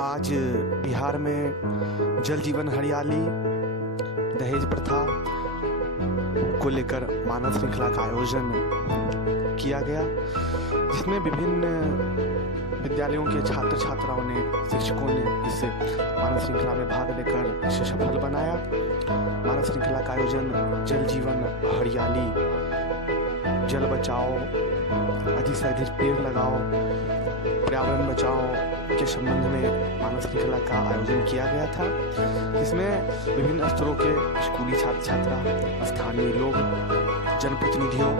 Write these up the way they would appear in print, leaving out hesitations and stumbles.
आज बिहार में जल जीवन हरियाली दहेज प्रथा को लेकर मानव श्रृंखला का आयोजन किया गया, जिसमें विभिन्न विद्यालयों के छात्र छात्राओं ने, शिक्षकों ने इस मानव श्रृंखला में भाग लेकर इसे सफल बनाया। मानव श्रृंखला का आयोजन जल जीवन हरियाली, जल बचाओ, अधिक से अधिक पेड़ लगाओ, पर्यावरण बचाओ के संबंध में मानव श्रृंखला का आयोजन किया गया था, जिसमें विभिन्न स्तरों के स्कूली छात्र छात्रा, स्थानीय लोग, जनप्रतिनिधियों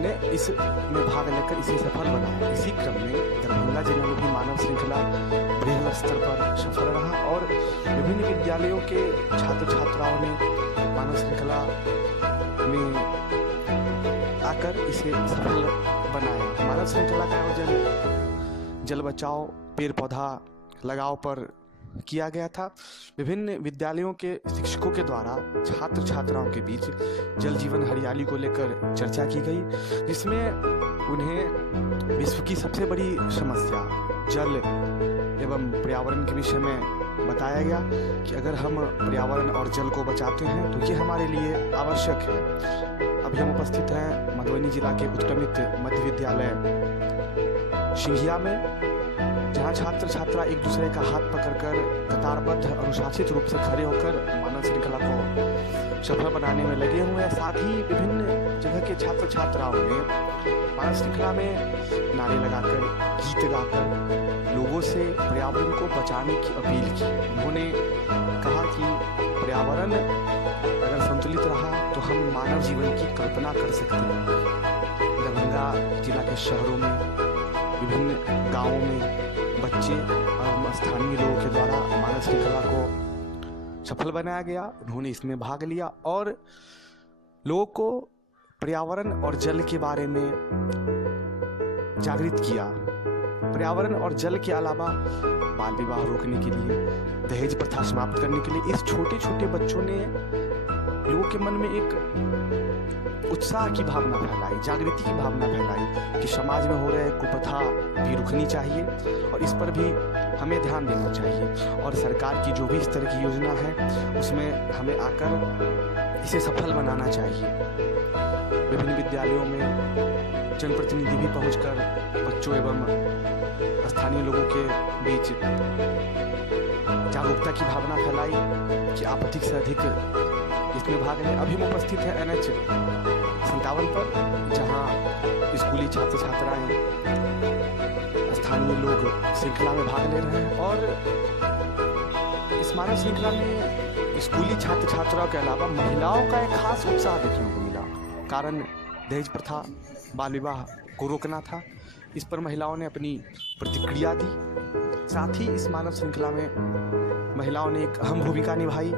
ने इसमें भाग लेकर इसे सफल बनाया। इसी क्रम में दरभंगा जिले में भी मानव श्रृंखला बृहद स्तर पर सफल रहा और विभिन्न विद्यालयों के छात्र छात्राओं ने मानव श्रृंखला में आकर इसे सफल बनाया। मानव श्रृंखला का आयोजन जल बचाओ पेड़ पौधा लगाओ पर किया गया था। विभिन्न विद्यालयों के शिक्षकों के द्वारा छात्र छात्राओं के बीच जल जीवन हरियाली को लेकर चर्चा की गई, जिसमें उन्हें विश्व की सबसे बड़ी समस्या जल एवं पर्यावरण के विषय में बताया गया कि अगर हम पर्यावरण और जल को बचाते हैं तो ये हमारे लिए आवश्यक है। अभी हम उपस्थित हैं मधुबनी जिला के उत्क्रमित मध्य विद्यालय सिंघिया में, जहाँ छात्र छात्रा एक दूसरे का हाथ पकड़कर कतारबद्ध अनुशासित रूप से खड़े होकर मानव श्रृंखला को सफल बनाने में लगे हुए हैं। साथ ही विभिन्न जगह के छात्र छात्राओं ने मानव श्रृंखला में नारे लगाकर, गीत गाकर लोगों से पर्यावरण को बचाने की अपील की। उन्होंने कहा कि पर्यावरण अगर संतुलित रहा तो हम मानव जीवन की कल्पना कर सकते हैं। दरभंगा जिला के शहरों में, विभिन्न गांवों में बच्चे और स्थानीय लोगों के द्वारा मानव श्रृंखला को सफल बनाया गया। उन्होंने इसमें भाग लिया और लोगों को पर्यावरण और जल के बारे में जागृत किया। पर्यावरण और जल के अलावा बाल विवाह रोकने के लिए, दहेज प्रथा समाप्त करने के लिए इस छोटे छोटे बच्चों ने लोगों के मन में एक उत्साह की भावना फैलाई, जागृति की भावना फैलाई कि समाज में हो रहे कुप्रथा भी रुकनी चाहिए और इस पर भी हमें ध्यान देना चाहिए और सरकार की जो भी इस तरह की योजना है उसमें हमें आकर इसे सफल बनाना चाहिए। विभिन्न विद्यालयों में जनप्रतिनिधि भी पहुंचकर बच्चों एवं स्थानीय लोगों के बीच जागरूकता की भावना फैलाई कि आप अधिक से अधिक इसमें भाग लें। अभी हम उपस्थित हैं NH 57 पर, जहां स्कूली छात्र छात्राएं, स्थानीय लोग श्रृंखला में भाग ले रहे हैं और इस मानव श्रृंखला में स्कूली छात्र छात्राओं के अलावा महिलाओं का एक खास उत्साह देखने को मिला। कारण दहेज प्रथा, बाल विवाह को रोकना था। इस पर महिलाओं ने अपनी प्रतिक्रिया दी। साथ ही इस मानव श्रृंखला में महिलाओं ने एक अहम भूमिका निभाई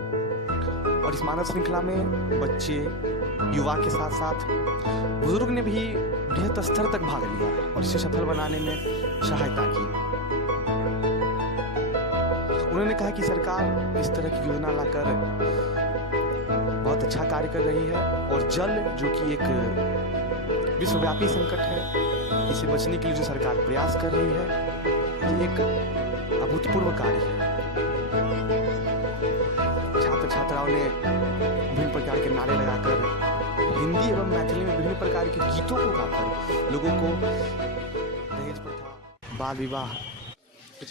और इस मानव श्रृंखला में बच्चे, युवा के साथ साथ बुजुर्ग ने भी बृहद स्तर तक भाग लिया और इसे सफल बनाने में सहायता की। उन्होंने कहा कि सरकार इस तरह की योजना लाकर बहुत अच्छा कार्य कर रही है और जल, जो कि एक विश्वव्यापी संकट है, इसे बचने के लिए जो सरकार प्रयास कर रही है, ये एक अभूतपूर्व कार्य है। छात्र छात्राओं ने विभिन्न प्रकार के नारे लगाकर, हिंदी एवं मैथिली में विभिन्न प्रकार के गीतों को गाकर लोगों को दहेज प्रथा, बाल विवाह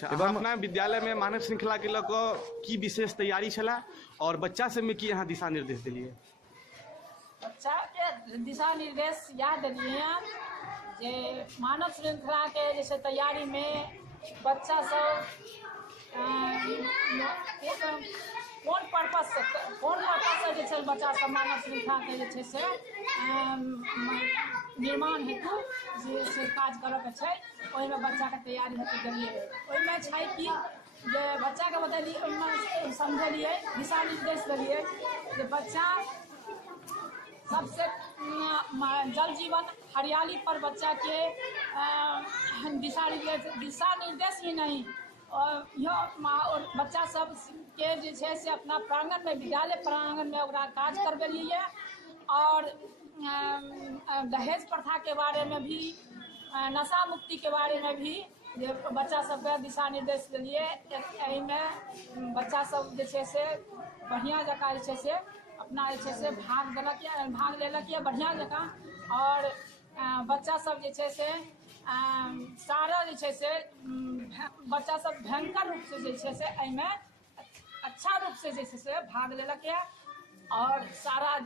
एवं अपना विद्यालय में मानव श्रृंखला के लको की विशेष तैयारी छला और बच्चा सब में की यहाँ दिशा निर्देश दिलिए। बच्चा के दिशा निर्देश याद दिलिए जे मानव श्रृंखला के जैसे तैयारी में बच्चा सब कोन पर्पज से जे छै बच्चा सब मानव श्रृंखला के जे छै से निर्माण हेतु जे काज करऽ के छै, ओहिमे बच्चा के तैयारी हेतु देलियै। ओहिमे छै कि जे बच्चा के बतेलियै, ओहिमे समझलियै, दिशा निर्देश देलियै जे बच्चा सबसे जल जीवन हरियाली पर बच्चा के दिशा निर्देश ही नहीं और यह बच्चा सब के जे छै से अपना प्रांगण में, विद्यालय प्रांगण में ओकरा काज करबेलिए और दहेज प्रथा के बारे में भी, नशा मुक्ति के बारे में भी जे बच्चा सबके दिशा निर्देश देलिए। एहिमे बच्चा सब जे छै से बढ़िया जकाँ जे छै से अपना जे छै से भाग लेलक यऽ बढ़िया जकाँ। और बच्चा सब जे छै से सारा जे छै से बच्चा सब भयंकर रूप से जे छै से एहिमे अच्छा रूप से जे छै से भाग लेलक यऽ। और सारा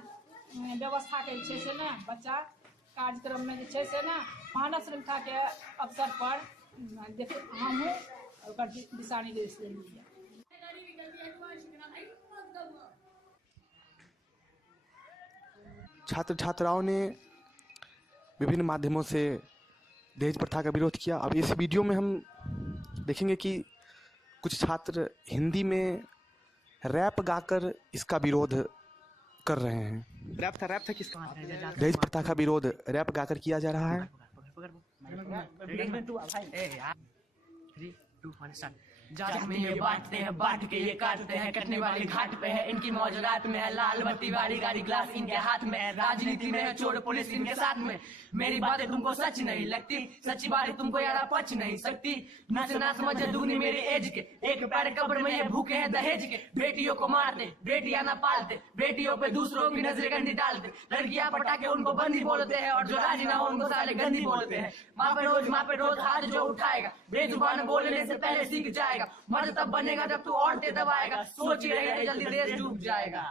व्यवस्था के जे छै से ने बच्चा कार्यक्रम में जे छै से ने मानव श्रृंखला के अवसर पर देखिए हमहूँ ओकर दिशा निर्देश देलिए। छात्र छात्राओं ने विभिन्न माध्यमों से दहेज प्रथा का विरोध किया। अब इस वीडियो में हम देखेंगे कि कुछ छात्र हिंदी में रैप गाकर इसका विरोध कर रहे हैं। रैप था किसका? दहेज प्रथा का विरोध रैप गाकर किया जा रहा है। जात में ये बांटते हैं, बांट के ये काटते हैं, कटने वाली घाट पे है इनकी मौज रात में है। लाल बत्ती वाली गाड़ी ग्लास इनके हाथ में है, राजनीति में है चोर पुलिस इनके साथ में। मेरी बातें तुमको सच नहीं लगती, सच्ची बातें तुमको यार पच नहीं सकती। नच ना समझ दूनी मेरे एज के, एक पैर कब्र में ये भूखे हैं दहेज के। बेटियों को मारते, बेटियां ना पालते, बेटियों पे दूसरों की नजरें गंदी डालते। लड़कियां पटा के उनको बंदी बोलते हैं और जो राजी ना हो उनको साले गंदी बोलते हैं। माँ पे रोज हाथ जो उठाएगा बेजुबान बोलने से पहले सीख जाएगा। मर्द तब बनेगा जब तू औरतें दबाएगा, सोच ही रहे जल्दी देश डूब जाएगा।